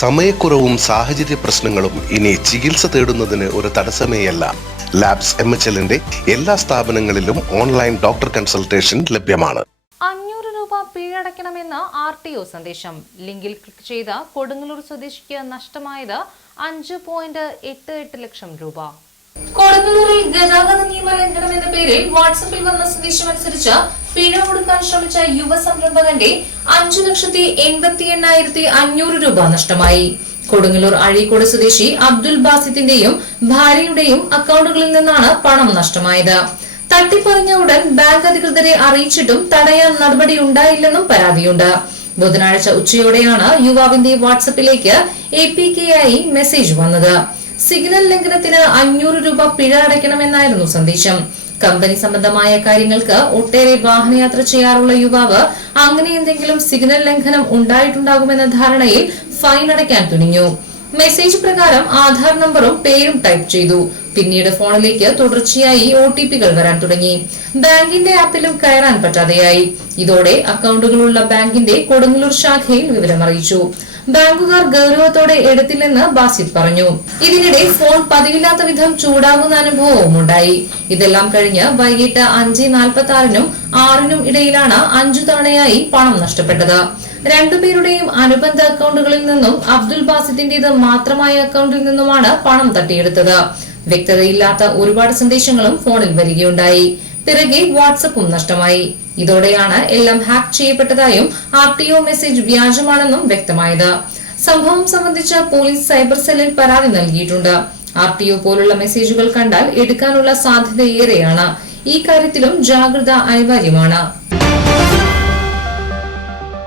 സമയക്കുറവും സാഹചര്യ പ്രശ്നങ്ങളും ഇനി ചികിത്സ തേടുന്നതിന് ഒരു തടസ്സമേയല്ല. ലാബ്സ് എം എച്ച് എല്ലിന്റെ എല്ലാ സ്ഥാപനങ്ങളിലും ഓൺലൈൻ ഡോക്ടർ കൺസൾട്ടേഷൻ ലഭ്യമാണ്. അഞ്ഞൂറ് രൂപ പിഴയടയ്ക്കണമെന്ന ആർ ടി ഒ സന്ദേശം. ലിങ്കിൽ ക്ലിക്ക് ചെയ്ത കൊടുങ്ങല്ലൂർ സ്വദേശിക്ക് നഷ്ടമായത് അഞ്ച് പോയിന്റ് എട്ട് എട്ട് ലക്ഷം രൂപ. കൊടുങ്ങല്ലൂരിൽ ഗതാഗത നിയമ ലംഘനം എന്ന പേരിൽ വാട്സപ്പിൽ വന്ന സന്ദേശം അനുസരിച്ച് പിഴ കൊടുക്കാൻ ശ്രമിച്ച യുവ സംരംഭകന്റെ അഞ്ചു ലക്ഷത്തി എൺപത്തി എണ്ണായിരത്തി അഞ്ഞൂറ് രൂപ നഷ്ടമായി. കൊടുങ്ങല്ലൂർ അഴീക്കോട് സ്വദേശി അബ്ദുൽ ബാസിത്തിന്റെയും ഭാര്യയുടെയും അക്കൌണ്ടുകളിൽ നിന്നാണ് പണം നഷ്ടമായത്. തട്ടിപ്പറഞ്ഞ ഉടൻ ബാങ്ക് അധികൃതരെ അറിയിച്ചിട്ടും തടയാൻ നടപടി ഉണ്ടായില്ലെന്നും പരാതിയുണ്ട്. ബുധനാഴ്ച ഉച്ചയോടെയാണ് യുവാവിന്റെ വാട്സപ്പിലേക്ക് എ പി കെ ആയി മെസ്സേജ് വന്നത്. സിഗ്നൽ ലംഘനത്തിന് അഞ്ഞൂറ് രൂപ പിഴ അടയ്ക്കണമെന്നായിരുന്നു സന്ദേശം. കമ്പനി സംബന്ധമായ കാര്യങ്ങൾക്ക് ഒട്ടേറെ വാഹനയാത്ര ചെയ്യാറുള്ള യുവാവ് അങ്ങനെ എന്തെങ്കിലും സിഗ്നൽ ലംഘനം ഉണ്ടായിട്ടുണ്ടാകുമെന്ന ധാരണയിൽ ഫൈൻ അടയ്ക്കാൻ തുനിഞ്ഞു. മെസ്സേജ് പ്രകാരം ആധാർ നമ്പറും പേരും ടൈപ്പ് ചെയ്തു. പിന്നീട് ഫോണിലേക്ക് തുടർച്ചയായി ഒ ടി പികൾ വരാൻ തുടങ്ങി. ബാങ്കിന്റെ ആപ്പിലും കയറാൻ പറ്റാതെയായി. ഇതോടെ അക്കൌണ്ടുകളുള്ള ബാങ്കിന്റെ കൊടുങ്ങല്ലൂർ ശാഖയിൽ വിവരമറിയിച്ചു. ബാങ്കുകാർ ഗൗരവത്തോടെ എടുത്തില്ലെന്ന് ബാസിത് പറഞ്ഞു. ഇതിനിടെ ഫോൺ പതിവില്ലാത്ത വിധം ചൂടാകുന്ന അനുഭവവും ഉണ്ടായി. ഇതെല്ലാം കഴിഞ്ഞ് വൈകിട്ട് അഞ്ച് നാൽപ്പത്തി ആറിനും ആറിനും ഇടയിലാണ് അഞ്ചു തവണയായി പണം നഷ്ടപ്പെട്ടത്. രണ്ടുപേരുടെയും അനുബന്ധ അക്കൗണ്ടുകളിൽ നിന്നും അബ്ദുൽ ബാസിദിന്റേത് മാത്രമായ അക്കൗണ്ടിൽ നിന്നുമാണ് പണം തട്ടിയെടുത്തത്. വ്യക്തതയില്ലാത്ത ഒരുപാട് സന്ദേശങ്ങളും ഫോണിൽ വരികയുണ്ടായി. പിറകെ വാട്സപ്പും നഷ്ടമായി. ഇതോടെയാണ് എല്ലാം ഹാക്ക് ചെയ്യപ്പെട്ടതായും ആർ ടി ഒ മെസ്സേജ് വ്യാജമാണെന്നും വ്യക്തമായത്. സംഭവം സംബന്ധിച്ച് പോലീസ് സൈബർ സെല്ലിൽ പരാതി നൽകിയിട്ടുണ്ട്. ആർ ടി ഒ പോലുള്ള മെസ്സേജുകൾ കണ്ടാൽ എടുക്കാനുള്ള സാധ്യതയേറെയാണ്. ഈ കാര്യത്തിലും ജാഗ്രത അനിവാര്യമാണ്.